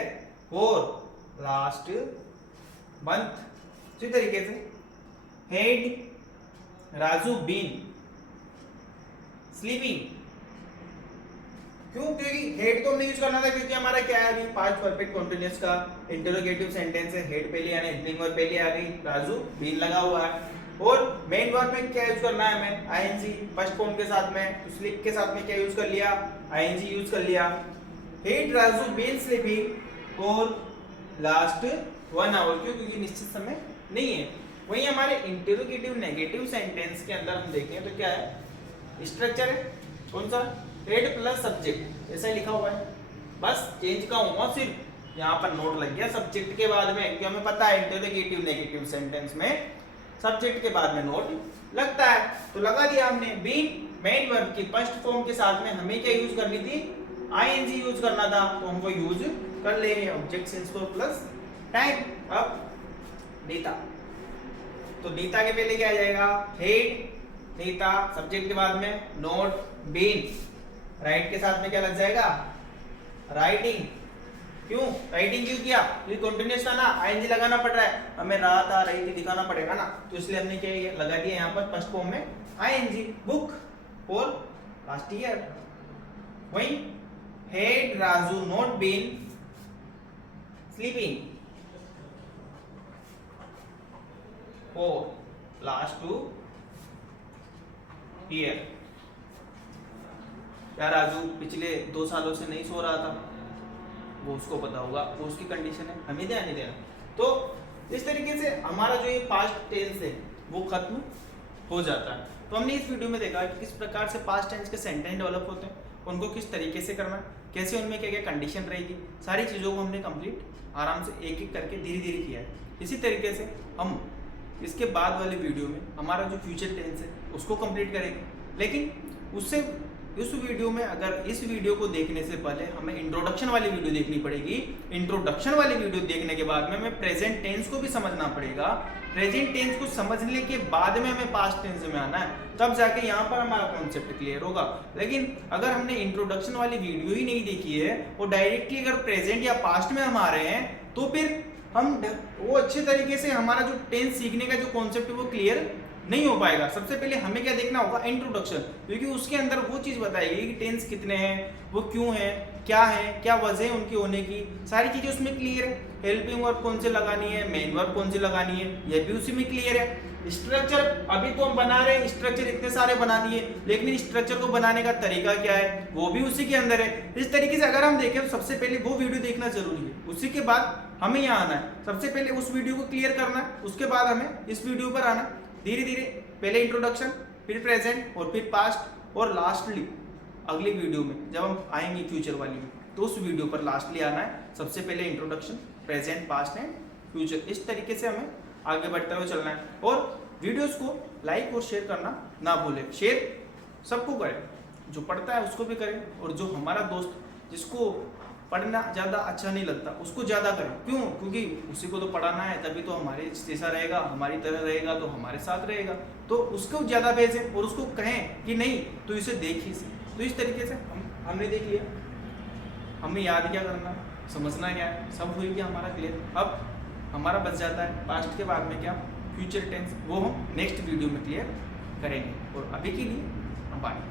for last month. इसी तरीके से हेड राजू बीन स्लीपिंग, क्यों, क्योंकि हेड तो हमने यूज करना था क्योंकि हमारा क्या है अभी पास्ट परफेक्ट कंटीन्यूअस का इंटेरोगेटिव सेंटेंस है, हेड पहले यानी हेल्पिंग वर्ब पहले आ गई, राजू बीन लगा हुआ है, और मेन वर्ब में क्या यूज करना है हमें, आईएनजी फर्स्ट फॉर्म के साथ में, स्लीप के साथ में क्या यूज कर लिया, आईएनजी यूज कर लिया। हेड राजू बीन स्लीपिंग और लास्ट 1 आवर, क्यों, क्योंकि निश्चित समय नहीं है। वहीं हमारे इंटेरोगेटिव नेगेटिव सेंटेंस के अंदर हम देखें तो क्या है, स्ट्रक्चर है कौन सा, हेड प्लस सब्जेक्ट, ऐसा ही लिखा हुआ है, बस चेंज का हुआ सिर्फ यहाँ पर नोट लग गया सब्जेक्ट के बाद में, क्योंकि हमें पता है इंटेरोगेटिव नेगेटिव सेंटेंस में सब्जेक्ट के बाद में नोट लगता है, तो लगा दिया हमने। बीन मेन वर्ब की फर्स्ट फॉर्म के साथ में हमें क्या यूज करनी थी, आईएनजी यूज करना था, तो हम वो यूज कर ले रहे हैं, ऑब्जेक्ट सिंस 4 प्लस टाइम। अब नीता, तो नीता के पहले क्या आ जाएगा, हेड नीता, सब्जेक्ट के बाद में नोट बीन, राइट के साथ में क्या लग जाएगा, राइटिंग, क्यों राइटिंग क्यों किया, ये कंटीन्यूअस था ना, आईएनजी लगाना पड़ रहा है, हमें रात आ रही थी दिखाना पड़ेगा ना, तो इसलिए हमने क्या लगा दिया यहाँ पर फर्स्ट फॉर्म में आईएनजी। बुक और लास्ट ईयर। वहीं had Raju not been sleeping for last 2 year। क्या राजू पिछले 2 सालों से नहीं सो रहा था? वो उसको पता होगा, वो उसकी कंडीशन है, हमें ध्यान नहीं देना। तो इस तरीके से हमारा जो ये पास्ट टेंस है वो खत्म हो जाता है। तो हमने इस वीडियो में देखा कि किस प्रकार से पास्ट टेंस के सेंटेंस डेवलप होते हैं, उनको किस तरीके से करना है, कैसे उनमें क्या क्या कंडीशन रहेगी, सारी चीज़ों को हमने कंप्लीट आराम से एक एक करके धीरे धीरे किया है। इसी तरीके से हम इसके बाद वाले वीडियो में हमारा जो फ्यूचर टेंस है उसको कंप्लीट करेंगे। लेकिन उससे इस वीडियो में, अगर इस वीडियो को देखने से पहले हमें इंट्रोडक्शन वाली वीडियो देखनी पड़ेगी। इंट्रोडक्शन वाली वीडियो देखने के बाद में हमें प्रेजेंट टेंस को भी समझना पड़ेगा। प्रेजेंट टेंस को समझने के बाद में हमें पास्ट टेंस में आना है, तब जाके यहाँ पर हमारा कॉन्सेप्ट क्लियर होगा। लेकिन अगर हमने इंट्रोडक्शन वाली वीडियो ही नहीं देखी है और डायरेक्टली अगर प्रेजेंट या पास्ट में हम आ रहे हैं, तो फिर हम वो अच्छे तरीके से हमारा जो टेंस सीखने का जो कॉन्सेप्ट है वो क्लियर नहीं हो पाएगा। सबसे पहले हमें क्या देखना होगा, इंट्रोडक्शन, क्योंकि उसके अंदर वो चीज़ बताएगी कि टेंस कितने हैं, वो क्यों हैं, क्या वजह है उनकी होने की, सारी चीज़ें उसमें क्लियर है। हेल्पिंग वर्ब कौन से लगानी है, मेन वर्ब कौन से लगानी है, यह भी उसी में क्लियर है। स्ट्रक्चर अभी तो हम बना रहे हैं, स्ट्रक्चर इतने सारे बना दिए, लेकिन स्ट्रक्चर को बनाने का तरीका क्या है वो भी उसी के अंदर है। इस तरीके से अगर हम देखें तो सबसे पहले वो वीडियो देखना जरूरी है, उसी के बाद हमें यहाँ आना है। सबसे पहले उस वीडियो को क्लियर करना है, उसके बाद हमें इस वीडियो पर आना है। धीरे धीरे पहले इंट्रोडक्शन, फिर प्रेजेंट और फिर पास्ट, और लास्टली अगली वीडियो में जब हम आएंगे फ्यूचर वाली में, तो उस वीडियो पर लास्टली आना है। सबसे पहले introduction, present, past and future, इस तरीके से हमें आगे बढ़ते हुए चलना है। और वीडियोस को लाइक और शेयर करना ना भूलें। शेयर सबको करें, जो पढ़ता है उसको भी करें, और जो हमारा दोस्त जिसको पढ़ना ज़्यादा अच्छा नहीं लगता उसको ज़्यादा करें। क्यों? क्योंकि उसी को तो पढ़ाना है, तभी तो हमारे जैसा रहेगा, हमारी तरह रहेगा, तो हमारे साथ रहेगा। तो उसको ज़्यादा भेजें और उसको कहें कि नहीं तो इसे देखिए से। तो इस तरीके से हमने देख लिया, हमें याद क्या करना, समझना क्या है, सब हुई गया हमारा क्लियर। अब हमारा बच जाता है पास्ट के बाद में क्या, फ्यूचर टेंस, वो हम नेक्स्ट वीडियो में क्लियर करेंगे। और अभी के लिए बाय।